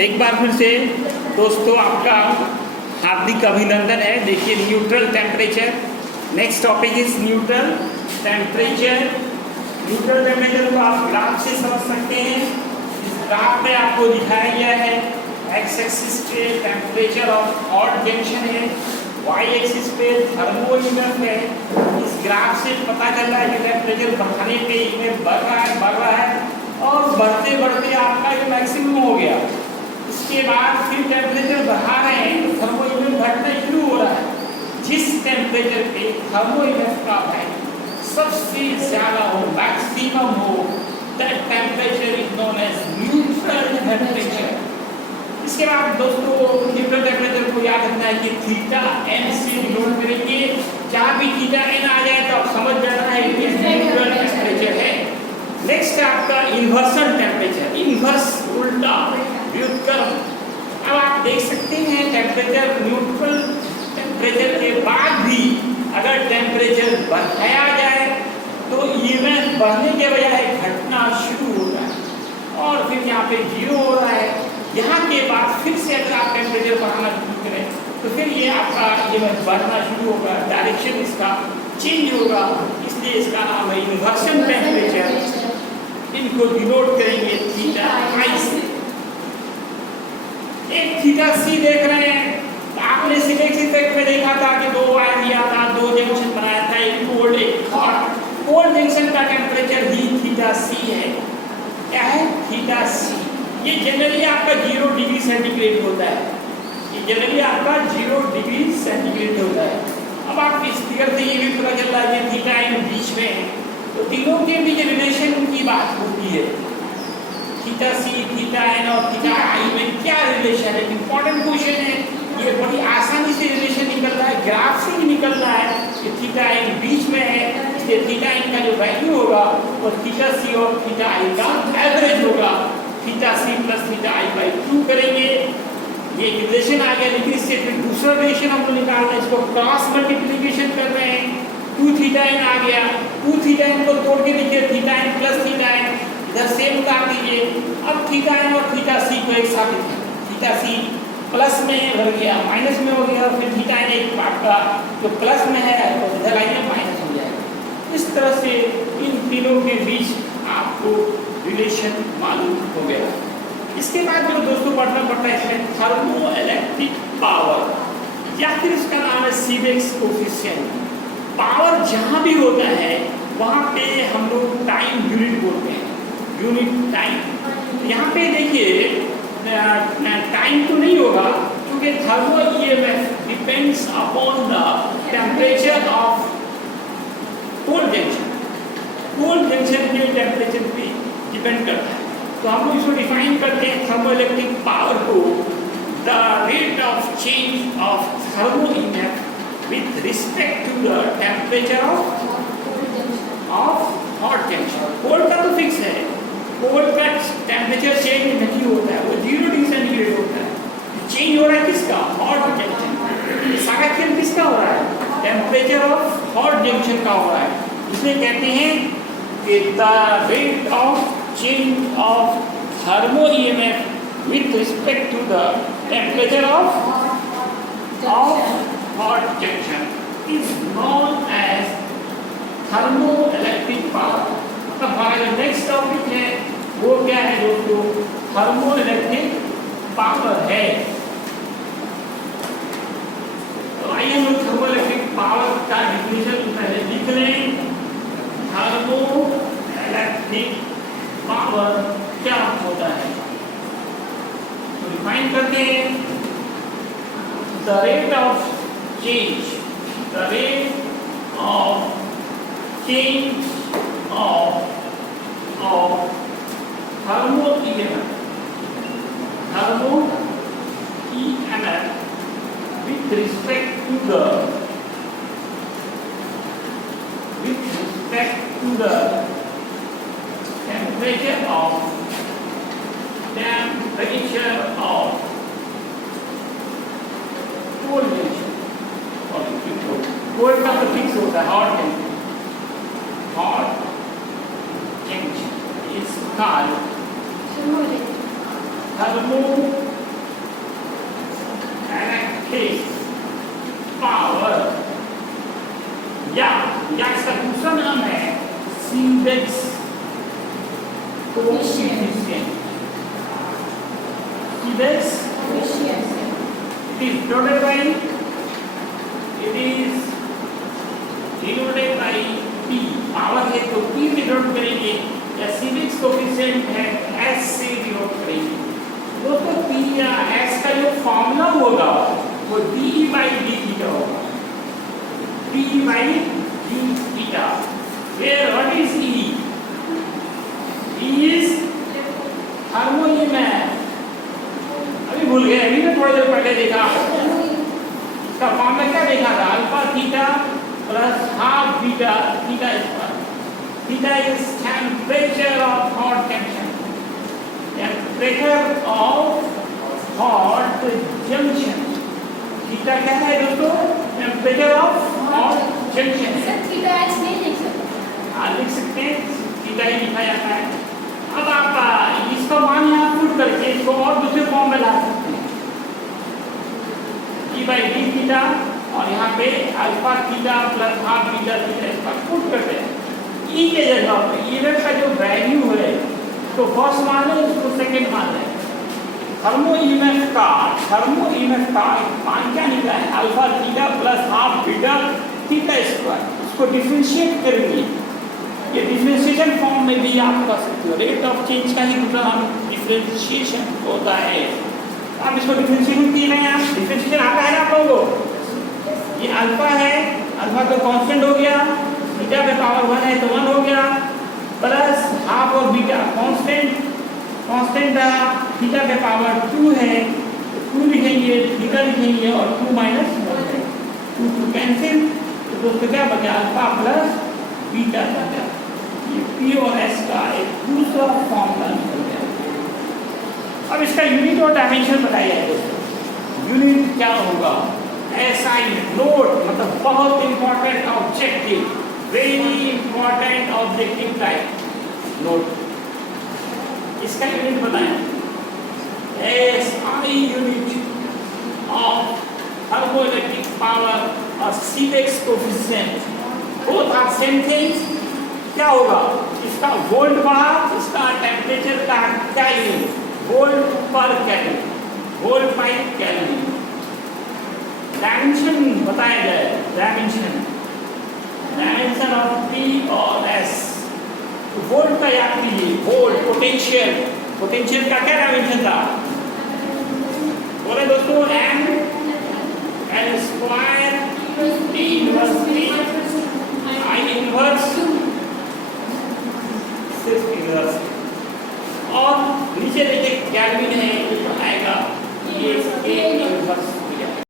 एक बार फिर से दोस्तों आपका हार्दिक अभिनंदन है। देखिए neutral temperature, next topic is neutral temperature. Neutral temperature को आप ग्राफ से समझ सकते हैं। इस ग्राफ में आपको दिखाया गया है एक्स एक्सिस पे टेम्परेचर ऑफ हॉट जंक्शन है, वाई एक्सिस पे थर्मोमीटर है। इस ग्राफ से पता चल रहा है कि टेम्परेचर बढ़ने पे इनमें बढ़ रहा है और बढ़ते बढ़ते आपका ये मैक्सिमम हो गया। इसके बाद फिर टेम्परेचर बढ़ा रहे हैं तो थर्मोमीटर घटना शुरू हो रहा है। जिस टेम्परेचर पे थर्मोमीटर का वैल्यू सबसे ज्यादा हो, मैक्सिमम हो, that temperature is known as neutral temperature. इसके बाद दोस्तों न्यूट्रल टेम्परेचर को याद रखना है कि थीटा एन से डिनोट करेंगे। जहाँ भी थीटा एन आ जाए तो आप समझ जाना है कि न्यूट्रल टेम्परेचर है। नेक्स्ट है आपका इन्वर्सन टेम्परेचर, इन्वर्स उल्टा व्युत्क्रम। अब आप देख सकते हैं टेम्परेचर न्यूट्रल टेम्परेचर के बाद भी अगर टेम्परेचर बढ़ाया जाए तो इवेंट बढ़ने के बजाय घटना शुरू हो रहा है और फिर यहाँ पे जीरो हो रहा है। यहाँ के बाद फिर से अगर आप टेम्परेचर बढ़ाना शुरू करें तो फिर ये आपका इवेंट बढ़ना शुरू होगा, डायरेक्शन इसका चेंज होगा, इसलिए इसका नाम है इन्वर्सन टेम्परेचर। इनको डिनोट करेंगे थीटा आई से। एक थीटा सी देख रहे हैं, आपने सिलेक्ट इफेक्ट में देखा था कि दो वायर दिया था, दो जंक्शन बनाया था, एक कोल्ड एक हॉट। कोल्ड जंक्शन का टेम्परेचर ही थीटा सी है। क्या है? थीटा सी। ये जनरली आपका 0 डिग्री सेंटीग्रेड होता है। ये जनरली आपका 0 डिग्री सेंटीग्रेड होता है। अब आप इस फिगर से ये भी पता चल रहा है कि थीटा इन बीच में है, तो तीनों के बीच रिलेशन की बात होती है। थीटा सी, थीटा एन और थीटा आई में क्या रिलेशन है? इंपॉर्टेंट क्वेश्चन है। ये बड़ी आसानी से रिलेशन निकल रहा है, ग्राफ से भी निकल रहा है कि थीटा एन बीच में है, इसलिए थीटा एन का जो वैल्यू होगा वो थीटा सी और थीटा आई का एवरेज होगा। Theta C plus theta I by 2 करेंगे। ये रिलेशन आ गया, लेकिन इससे फिर दूसरा रिलेशन हम लोग निकाल रहे हैं, इसको क्रॉस मल्टीप्लिकेशन कर रहे हैं। 2 थीटा एन आ गया, 2 थीटा एन को तोड़ के देखिए, theta N plus theta N इधर सेम उतार दीजिए। अब थीटा एन और थीटा सी को एक साथ लिखें, थीटा सी प्लस में भर गया, माइनस में हो गया, फिर थीटा एन एक आपका जो प्लस में है तो इधर आइए माइनस हो जाएगा। इस तरह से इन तीनों के बीच आपको रिलेशन मालूम हो गया। इसके बाद जो दोस्तों पढ़ना पड़ता है इसमें थर्मो इलेक्ट्रिक पावर या फिर इसका नाम है सीबेक्स कोफिशिएंट। पावर जहाँ भी होता है वहाँ पे हम लोग टाइम यूनिट बोलते हैं, यूनिट टाइम। यहाँ पे देखिए टाइम तो नहीं होगा क्योंकि thermo EMF depends upon the temperature of cold junction. Cold junction के टेम्परेचर पे डिपेंड करता है। तो हम लोग इसको डिफाइन करते हैं थर्मो इलेक्ट्रिक पावर को the rate of change of thermo EMF with respect to the temperature of hot junction. Cold का तो फिक्स है, कोल्ड का टेम्परेचर चेंज नहीं होता है, वो 0 डिग्री सेंटीग्रेड होता है। चेंज हो रहा है किसका? Hot junction. सारा खेल किसका हो रहा है? टेम्परेचर ऑफ हॉट जंक्शन का हो रहा है। इसलिए कहते हैं कि the rate of change of thermo EMF with respect to the temperature of hot junction is known as thermo electric power. तो हमारा जो नेक्स्ट टॉपिक है वो क्या है दोस्तों? थर्मो इलेक्ट्रिक पावर है। तो आइए हम थर्मो इलेक्ट्रिक पावर का डिफिनेशन पहले लिख लें। थर्मो इलेक्ट्रिक पावर क्या होता है तो डिफाइन करते हैं the rate of change, the rate of change of thermo EMF with respect to the temperature of cold junction। Cold का तो फिक्स होता है, hot junction. hot junction is called thermo या इसका दूसरा नाम है Seebeck's coefficient. Seebeck's coefficient it is denoted by P। Power है तो P से डिनोट करेंगे, या सीबेक्स कोएफिशिएंट है S से डिनोट करेंगे। दोस्तों P या S का जो फॉर्मूला होगा वो d/d होगा। d/d, where what is E? E is thermoelectric, अभी भूल गए, अभी मैं थोड़ी देर पहले देखा, इसका फॉर्मूला क्या देखा था, alpha theta plus half beta theta square. Theta is temperature of hot junction, temperature of hot junction. Theta क्या है दोस्तों, temperature of hot junction. Theta x नहीं लिख सकते, लिख सकते हैं, थीटा ही लिखा जाता है। अब आप इसका मान यहाँ पुट करके इसको और दूसरे फॉर्म में ला सकते हैं, d/d थीटा और यहाँ पे alpha theta plus half beta theta इसका पुट करते हैं। ई के जगह पे इधर का जो वैल्यू है तो फर्स्ट मान लें, उसको सेकंड मान लें। थर्मो ईएमएफ का मान क्या निकला है, alpha theta plus half beta theta square. इसको डिफरेंशिएट करेंगे, ये डिफरेंशिएशन फॉर्म में भी आप कर सकते हो। रेट ऑफ चेंज का ही दूसरा नाम डिफरेंशिएशन होता है। आप इसको डिफरेंशिएशन किए हैं, आप डिफरेंशिएशन आता है ना आप लोगों को। ये अल्फा है, अल्फा तो कांस्टेंट हो गया, थीटा पे पावर 1 है तो 1 हो गया, प्लस हाफ और बीटा कांस्टेंट थीटा पे पावर 2 है, 2 लिखेंगे, थीटा लिखेंगे और 2 माइनस 2 कैंसिल, तो दोस्तों क्या बचा, अल्फा प्लस बीटा थीटा। ये P और S का एक दूसरा फॉर्मूला निकल गया। अब इसका यूनिट और डायमेंशन बताइए दोस्तों। यूनिट क्या होगा, SI नोट, मतलब बहुत important objective, very important objective type note. इसका यूनिट बताएं, SI unit of thermoelectric power और Seebeck's coefficient both are same things. क्या होगा, इसका वोल्ट बढ़ा, इसका टेम्परेचर का क्या यूनिट, वोल्ट पर kelvin, volt by kelvin. Dimension बताया जाए, डायमेंशन ऑफ P और S। वोल्ट का याद कीजिए, वोल्ट पोटेंशियल का क्या डायमेंशन था, बोले दोस्तों, L square T inverse I inverse सिर्फ इनवर्स, और नीचे देखिए केल्विन है, तो आएगा ये K इनवर्स हो जाएगा।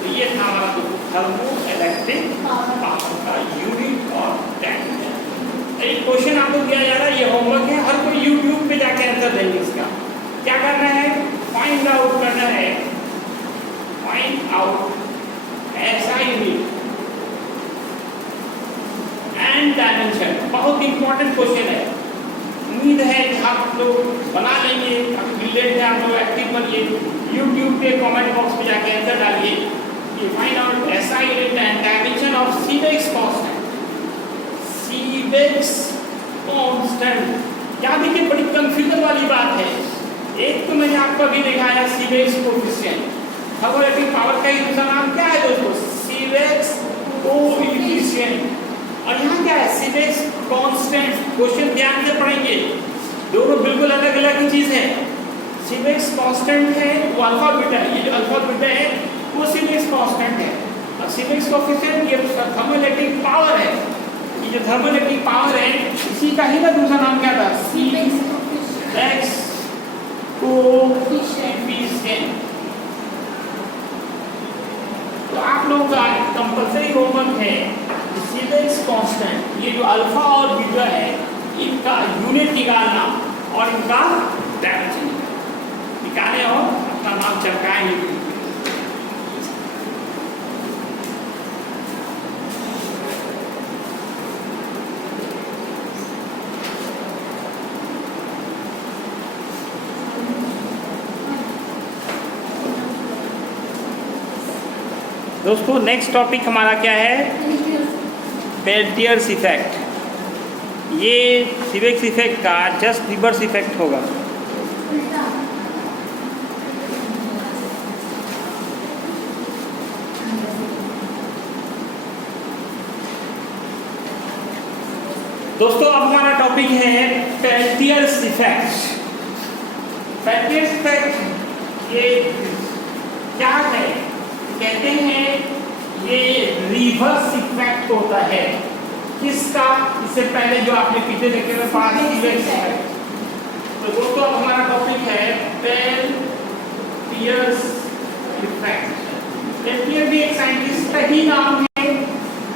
तो ये था हमारा थर्मोइलेक्ट्रिक पावर का यूनिट और डायमेंशन। एक क्वेश्चन आपको दिया जा रहा है, ये होमवर्क है, हर कोई YouTube पे जाके आंसर देंगे। इसका क्या करना है, फाइंड आउट करना है, find out SI unit and dimension. बहुत इंपॉर्टेंट क्वेश्चन है, उम्मीद है कि आप लोग बना लेंगे। अभी ब्रिलियंट है, आप लोग एक्टिव बनिए, YouTube पे कमेंट बॉक्स में जाके आंसर डालिए कि find out SI unit and dimension of Seebeck's constant. Seebeck's constant क्या, देखिए बड़ी कंफ्यूजन वाली बात है। एक तो मैंने आपको अभी दिखाया सीबेक्स कोएफिशिएंट, थर्मोइलेक्ट्रिक पावर का ही दूसरा नाम क्या है दोस्तों, सीबेक्स कोएफिशिएंट। और यहाँ क्या है, सीबेक्स कांस्टेंट। क्वेश्चन ध्यान से पढ़ेंगे, दोनों बिल्कुल अलग अलग ही चीज है। सीबेक्स कांस्टेंट है वो अल्फा बीटा है, ये जो अल्फा बीटा है वो सीबेक्स कांस्टेंट है, और सीबेक्स कोएफिशिएंट ये थर्मोइलेक्ट्रिक पावर है। ये जो थर्मोइलेक्ट्रिक पावर है इसी का ही ना दूसरा नाम क्या था, सीबेक्स कोएफिशिएंट। तो आप लोगों का कंपल्सरी होमवर्क है, सीबेक्स कांस्टेंट, ये जो अल्फा और बीटा है इनका यूनिट निकालना और इनका डायमेंशन निकालें और अपना नाम चमकाएंगे। दोस्तों नेक्स्ट टॉपिक हमारा क्या है, पेल्टियर्स इफेक्ट, ये सीबेक्स इफेक्ट का जस्ट रिवर्स इफेक्ट होगा। दोस्तों अब हमारा टॉपिक है पेल्टियर्स इफेक्ट। पेल्टियर्स इफेक्ट ये क्या है? कहते हैं ये रिवर्स इफेक्ट होता है। किसका? इससे पहले जो आपने पीछे देखे हुए पढ़ा सीबेक्स इफेक्ट। तो दोस्तों अब हमारा टॉपिक है पेल्टियर्स इफेक्ट। पेल्टियर भी एक साइंटिस्ट का ही नाम है।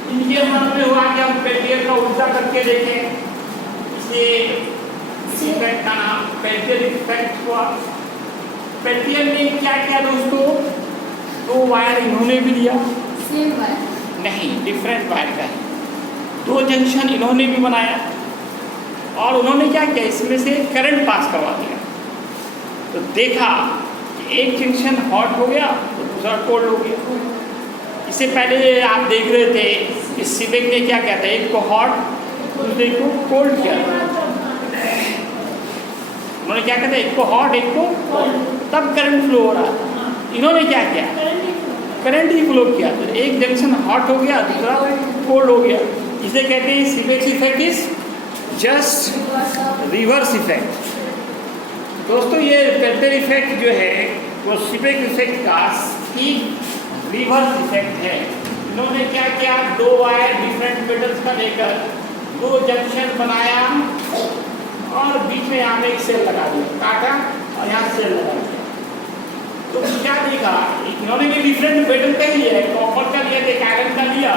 इनके मन में हुआ कि हम पेल्टियर का उल्टा करके देखें, इसलिए इफेक्ट का नाम पेल्टियर इफेक्ट हुआ। पेल्टियर ने क्या किया दोस्तों? दो वायर इन्होंने भी लिया, सेम वायर नहीं डिफरेंट वायर का है। दो जंक्शन इन्होंने भी बनाया और उन्होंने क्या किया? इसमें से करंट पास करवा दिया। तो देखा कि एक जंक्शन हॉट हो गया तो दूसरा कोल्ड हो गया। इससे पहले आप देख रहे थे कि सीबेक ने क्या किया था? एक को हॉट दूसरे को कोल्ड किया था। उन्होंने क्या किया था? एक को हॉट एक को कोल्ड, तब करंट फ्लो हो रहा था। इन्होंने क्या किया? करंट ही फ्लो किया। तो एक जंक्शन हॉट हो गया दूसरा कोल्ड हो गया। इसे कहते हैं Seebeck effect is just reverse effect. दोस्तों ये पेल्टियर इफेक्ट जो है वो सीबेक इफेक्ट का ठीक रिवर्स इफेक्ट है। इन्होंने क्या किया? दो वायर डिफरेंट मेटल्स का लेकर दो जंक्शन बनाया और बीच में यहाँ पे एक सेल लगा दिया, काटा और यहाँ सेल लगा दिया। तो क्या देखा? इन्होंने भी डिफरेंट मेटल का लिया है, कॉपर का लिया, एक आयरन का लिया।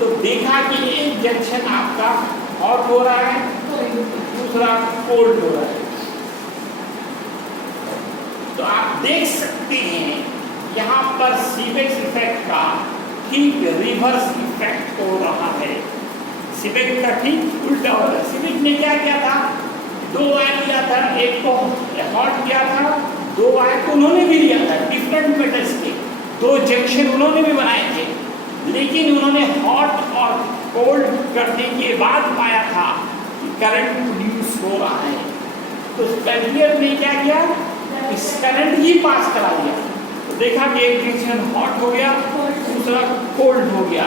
तो देखा कि एक जंक्शन आपका हॉट हो रहा है दूसरा कोल्ड हो रहा है। तो आप देख सकते हैं यहाँ पर सीबेक्स इफेक्ट का ठीक रिवर्स इफेक्ट हो रहा है। सीबेक का ठीक उल्टा हो रहा है। सीबेक ने क्या किया था? दो वायर लिया था, एक को हॉट किया था, दो वायर को उन्होंने भी लिया था डिफरेंट मेटल्स के, दो जंक्शन उन्होंने भी बनाए थे। लेकिन उन्होंने हॉट और कोल्ड करने के बाद पाया था कि करंट प्रोड्यूस हो रहा है। तो पेल्टियर ने क्या किया? इस करंट ही पास करा दिया। तो देखा कि एक जंक्शन हॉट हो गया दूसरा कोल्ड हो गया।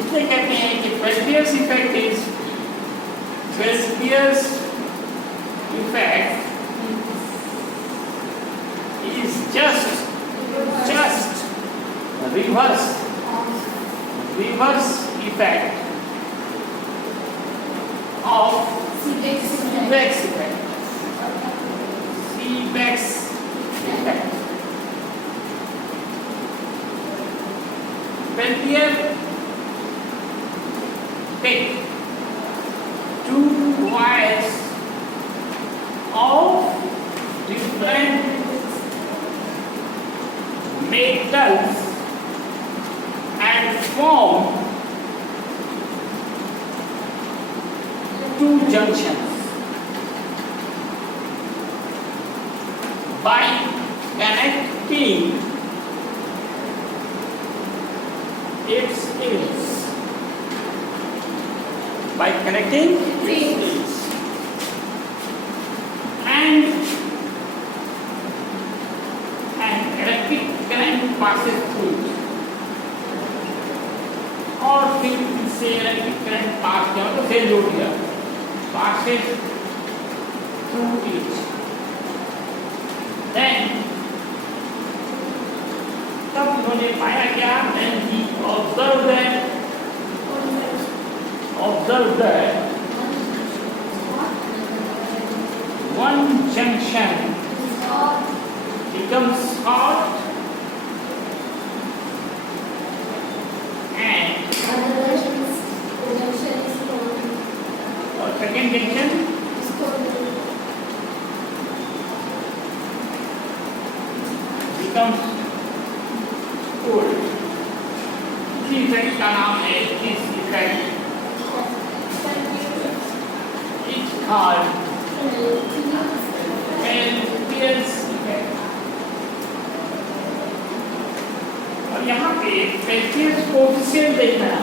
इसलिए कहते हैं कि Peltier's effect is Peltier's effect is just reverse effect of Seebeck's Seebeck's effect. Seebeck's effect. Peltier take two wires of different metals and form two junctions by connecting its ends. By connecting its ends. And electric current passes through. और फिर इससे electric current pass किया तो cell जोड़ दिया, passes through each. Then तब उन्होंने पाया क्या? Then he observed that one junction becomes hot and or second junction becomes cold. इसी इफेक्ट का नाम है इस इफेक्ट इट्स कॉल्ड पेल्टियर्स इफेक्ट। और यहाँ पे पेल्टियर्स कोएफिशिएंट देखना है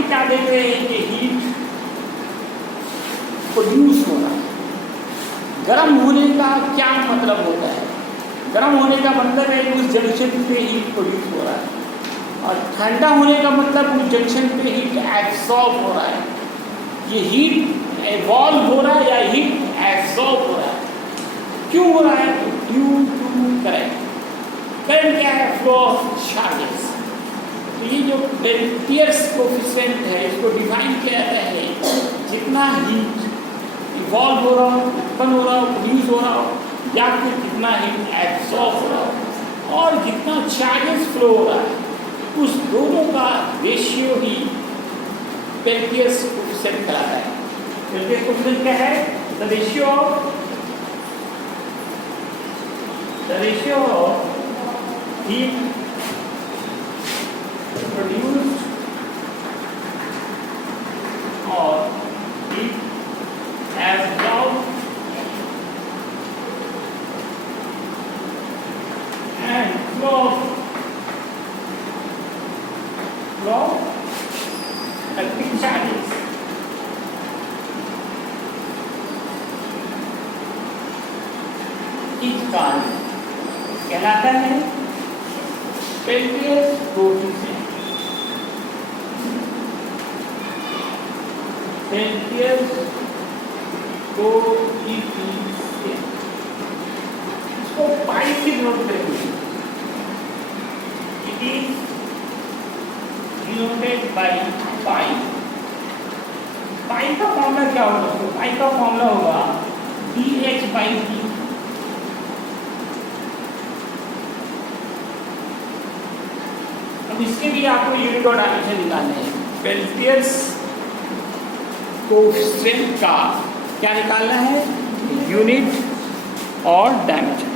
पे क्या देख रहे हैं कि हीट प्रोड्यूस हो रहा है। गर्म होने का क्या मतलब होता है? गर्म होने का मतलब है उस जंक्शन पे हीट प्रोड्यूस हो रहा है, और ठंडा होने का मतलब उस जंक्शन पे हीट एब्सॉर्ब हो रहा है। ये हीट एवॉल्व हो रहा है या हीट एब्सॉर्ब हो रहा है? क्यों हो रहा है? Due to current. करंट क्या है? Flow of charges. तो ये जो पेल्टियर्स कोफिशिएंट है, इसको डिफाइन किया जाता है जितना हीट इवॉल्व हो रहा हो, उत्पन्न हो रहा हो, प्रोड्यूस हो रहा हो, या फिर जितना हीट एब्सॉर्ब हो रहा हो, और जितना चार्जेस फ्लो हो रहा है, उस दोनों का रेशियो ही पेल्टियर्स कोफिशिएंट कहलाता है। पेल्टियर्स कोफिशिएंट क्या है? The ratio of heat produced or heat absorbed and flow electric charges. इस कारण कहलाता है पेल्टियर्स कोफिशिएंट। पेल्टियर्स कोफिशिएंट, इसको पाई से नोट करेंगे। It is denoted by pi. Pi का फॉर्मूला क्या होगा? पाई का फॉर्मूला होगा dH/d। इसके भी आपको यूनिट और डायमेंशन निकालने हैं। पेल्टियर्स कोफिशिएंट का क्या निकालना है? यूनिट और डायमेंशन।